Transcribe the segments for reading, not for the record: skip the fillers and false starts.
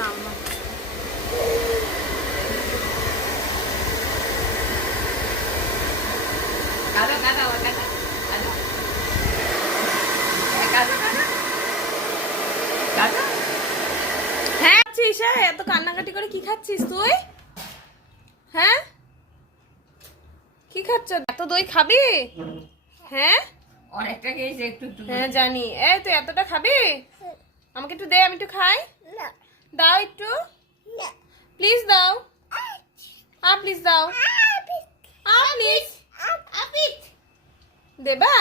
নাও না। হ্যাঁ খাচ্ছিস? এত কান্নাকাটি করে কি খাচ্ছিস তুই? হ্যাঁ কি খাচ্ছ? এত দই খাবি? হ্যাঁ অনেকটা খেয়েছে, একটু একটু। হ্যাঁ জানি। এই তুই এতটা খাবি? আমাকে একটু দে, আমি একটু খাই। দাও একটু, প্লিজ দাও। প্লিজ দাও, প্লিজ। দেবা?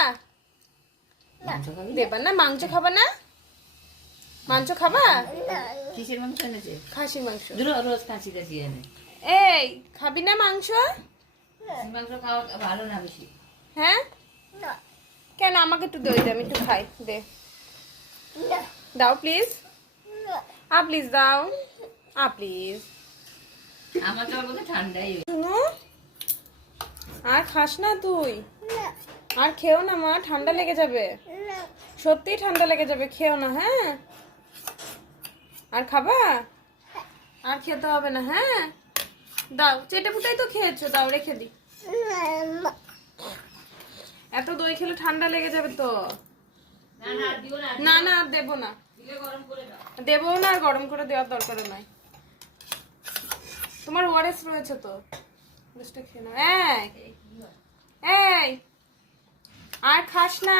মাংস খাবি? দেবা না? মাংস খাবা না? মাংস খাবা? কিসের মাংস এনেছে? খাসির মাংস। রোজ কাঁচি কাঁচি এনে। এই খাবি না মাংস? মাংস খাওয়া ভালো না বেশি। হ্যাঁ কেন? আমাকে একটু দই দে, আমি একটু খাই। দে, দাও প্লিজ। প্লিজ দাও, প্লিজ। আমার তো বলতে ঠান্ডাই। শুনো, আর খাস না তুই? আর খেও না মা, ঠান্ডা লেগে যাবে। সত্যি ঠান্ডা লেগে যাবে, খেও না। হ্যাঁ আর খাবা? আর খেতে হবে না। হ্যাঁ দাও, চেটে পুটাই তো খেয়েছো, দাও রেখে দি। এত দই খেলে ঠান্ডা লেগে যাবে তো। না না আর দেবো না, দেবো না, আর গরম করে দেওয়ার দরকার নাই। তোমার ওআরএস রয়েছে তো, বেশটা খেয়ে নাও। এই আর খাস না,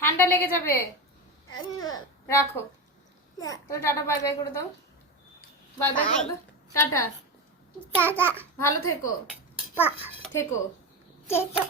ঠান্ডা লেগে যাবে। রাখো তাহলে, টাটা বাই বাই করে দাও। বাই বাই করে দাও, টাটা। ভালো থেকো থেকো। আচ্ছা।